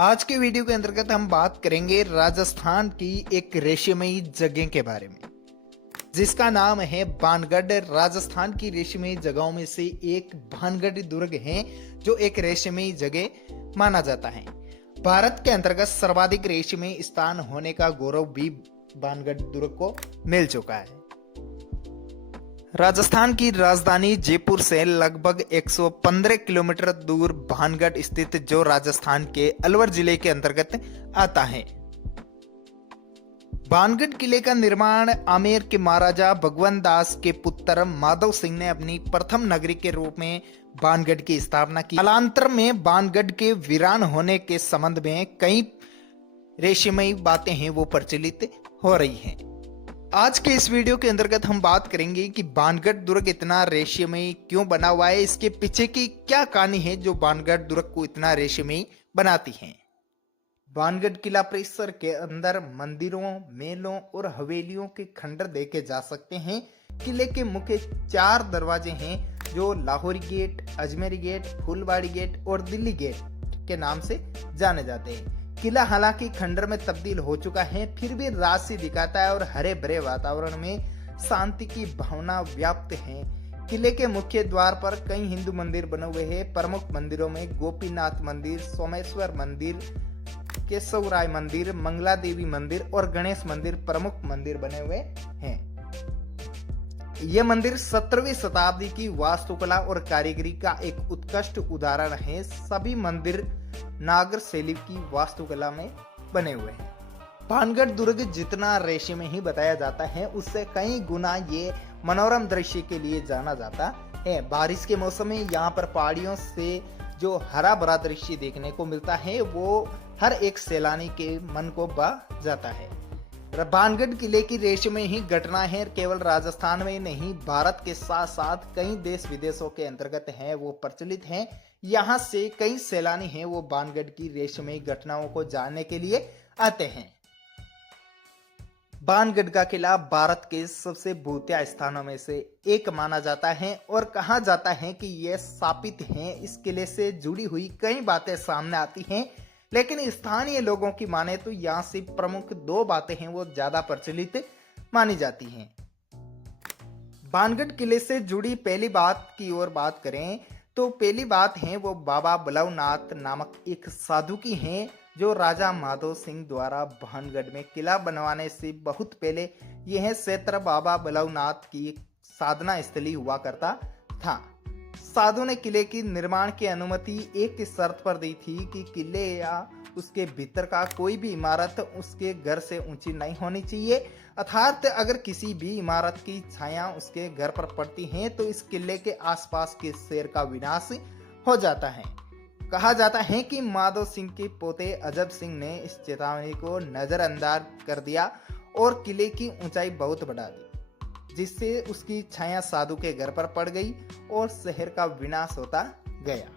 आज के वीडियो के अंतर्गत हम बात करेंगे राजस्थान की एक रेशमई जगह के बारे में जिसका नाम है बानगढ़। राजस्थान की रेशमई जगहों में से एक बानगढ़ दुर्ग है जो एक रेशमई जगह माना जाता है। भारत के अंतर्गत सर्वाधिक रेशमई स्थान होने का गौरव भी बानगढ़ दुर्ग को मिल चुका है। राजस्थान की राजधानी जयपुर से लगभग 115 किलोमीटर दूर बानगढ़ स्थित जो राजस्थान के अलवर जिले के अंतर्गत आता है। बानगढ़ किले का निर्माण आमेर के महाराजा भगवंत दास के पुत्र माधव सिंह ने अपनी प्रथम नगरी के रूप में बानगढ़ की स्थापना की। कालांतर में बानगढ़ के वीरान होने के संबंध में कई रेशमई बातें हैं वो प्रचलित हो रही हैं। आज के इस वीडियो के अंतर्गत हम बात करेंगे कि बानगढ़ दुर्ग इतना रेशमई क्यों बना हुआ है, इसके पीछे की क्या कहानी है जो बानगढ़ दुर्ग को इतना रेशमई बनाती है। बानगढ़ किला परिसर के अंदर मंदिरों, मेलों और हवेलियों के खंडर देखे जा सकते हैं। किले के मुख्य 4 दरवाजे हैं जो लाहौरी गेट, अजमेरी गेट, फुलवाड़ी गेट और दिल्ली गेट के नाम से जाने जाते हैं। किला हालांकि खंडर में तब्दील हो चुका है, फिर भी राशि दिखाता है और हरे भरे वातावरण में शांति की भावना व्याप्त है। किले के मुख्य द्वार पर कई हिंदू मंदिर बने हुए हैं। प्रमुख मंदिरों में गोपीनाथ मंदिर, सोमेश्वर मंदिर, केशवराय मंदिर, मंगला देवी मंदिर और गणेश मंदिर प्रमुख मंदिर बने हुए हैं। यह मंदिर 17वीं शताब्दी की वास्तुकला और कारीगरी का एक उत्कृष्ट उदाहरण है। सभी मंदिर नागर शैली की वास्तुकला में बने हुए हैं। बानगढ़ दुर्ग जितना रेशमई ही बताया जाता है उससे कई गुना ये मनोरम दृश्य के लिए जाना जाता है। बारिश के मौसम में यहाँ पर पहाड़ियों से जो हरा भरा दृश्य देखने को मिलता है वो हर एक सैलानी के मन को भा जाता है। बानगढ़ किले की रेशमई ही घटना है केवल राजस्थान में नहीं, भारत के साथ साथ कई देश विदेशों के अंतर्गत हैं वो प्रचलित हैं। यहाँ से कई सैलानी हैं वो बानगढ़ की रेशमई घटनाओं को जानने के लिए आते हैं। बानगढ़ का किला भारत के सबसे भूतिया स्थानों में से एक माना जाता है और कहा जाता है कि यह स्थापित है। इस किले से जुड़ी हुई कई बातें सामने आती हैं, लेकिन स्थानीय लोगों की माने तो यहाँ से प्रमुख 2 बातें हैं वो ज्यादा प्रचलित मानी जाती हैं। बानगढ़ किले से जुड़ी पहली बात की ओर बात करें तो पहली बात है वो बाबा बलवनाथ नामक एक साधु की है जो राजा माधव सिंह द्वारा बानगढ़ में किला बनवाने से बहुत पहले यह क्षेत्र बाबा बलवनाथ की साधना स्थली हुआ करता था। साधु ने किले की निर्माण की अनुमति एक शर्त पर दी थी कि किले या उसके भीतर का कोई भी इमारत उसके घर से ऊंची नहीं होनी चाहिए, अर्थात अगर किसी भी इमारत की छाया उसके घर पर पड़ती है तो इस किले के आसपास के शेर का विनाश हो जाता है। कहा जाता है कि माधव सिंह के पोते अजब सिंह ने इस चेतावनी को नजरअंदाज कर दिया और किले की ऊंचाई बहुत बढ़ा दी, जिससे उसकी छाया साधु के घर पर पड़ गई और शहर का विनाश होता गया।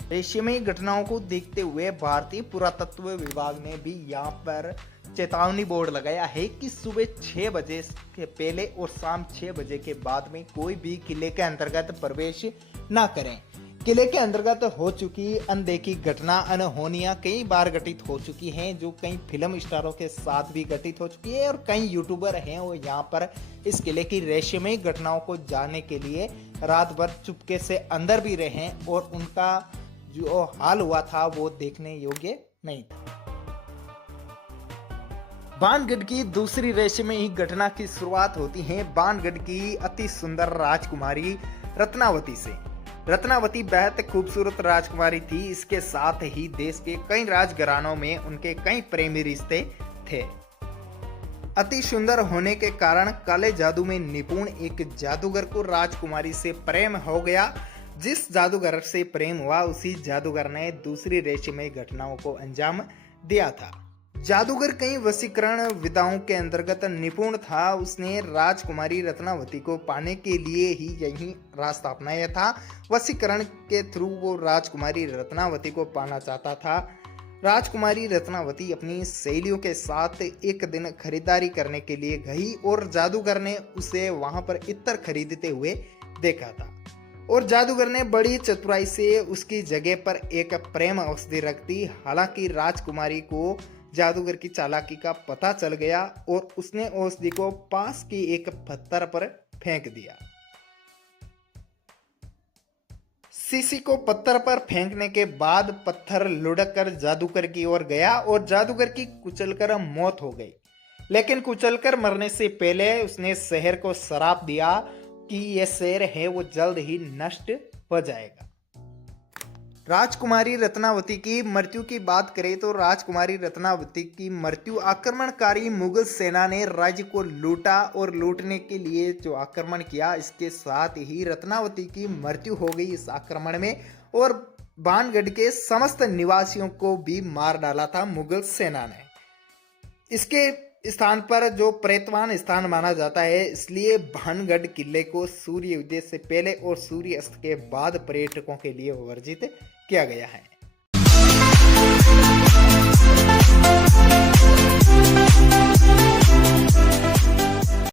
रेशमई घटनाओं को देखते हुए भारतीय पुरातत्व विभाग ने भी यहाँ पर चेतावनी बोर्ड लगाया है कि सुबह 6 बजे के पहले और शाम 6 बजे के बाद में कोई भी किले के अंतर्गत प्रवेश न करें। किले के अंतर्गत हो चुकी अनदेखी घटना अनहोनियां कई बार घटित हो चुकी हैं, जो कई फिल्म स्टारों के साथ भी घटित हो चुकी है और कई यूट्यूबर हैं वो यहाँ पर इस किले की रेशमई घटनाओं को जानने के लिए रात भर चुपके से अंदर भी रहे और उनका जो हाल हुआ था वो देखने योग्य नहीं था। बानगढ़ की दूसरी रेशमई घटना की शुरुआत होती है बानगढ़ की अति सुंदर राजकुमारी रत्नावती से। रत्नावती बेहद खूबसूरत राजकुमारी थी। इसके साथ ही देश के कई राजघरानों में उनके कई प्रेमी रिश्ते थे। अति सुंदर होने के कारण काले जादू में निपुण एक जादूगर को राजकुमारी से प्रेम हो गया। जिस जादूगर से प्रेम हुआ उसी जादूगर ने दूसरी रेशमई घटनाओं को अंजाम दिया था। जादूगर कई वशीकरण विधाओं के अंतर्गत निपुण था। उसने राजकुमारी रत्नावती को पाने के लिए ही यही रास्ता अपनाया था। वशीकरण के थ्रू वो राजकुमारी रत्नावती को पाना चाहता था। राजकुमारी रत्नावती अपनी सहेलियों के साथ एक दिन खरीदारी करने के लिए गई और जादूगर ने उसे वहां पर इत्र खरीदते हुए देखा था और जादूगर ने बड़ी चतुराई से उसकी जगह पर एक प्रेम औषधि रख दी। हालांकि राजकुमारी को जादूगर की चालाकी का पता चल गया और उसने औषधि को पास की एक पत्थर पर फेंक दिया। सीसी को पत्थर पर फेंकने के बाद पत्थर लुढ़क कर जादूगर की ओर गया और जादूगर की कुचलकर मौत हो गई। लेकिन कुचलकर मरने से पहले उसने शहर को श्राप दिया कि यह शहर है वो जल्द ही नष्ट हो जाएगा। राजकुमारी रत्नावती की मृत्यु की बात करें तो राजकुमारी रत्नावती की मृत्यु आक्रमणकारी मुगल सेना ने राज्य को लूटा और लूटने के लिए जो आक्रमण किया, इसके साथ ही रत्नावती की मृत्यु हो गई इस आक्रमण में और बाणगढ़ के समस्त निवासियों को भी मार डाला था मुगल सेना ने। इसके स्थान पर जो प्रेतवान स्थान माना जाता है, इसलिए भानगढ़ किले को सूर्य उदय से पहले और सूर्य अस्त के बाद पर्यटकों के लिए वर्जित किया गया है।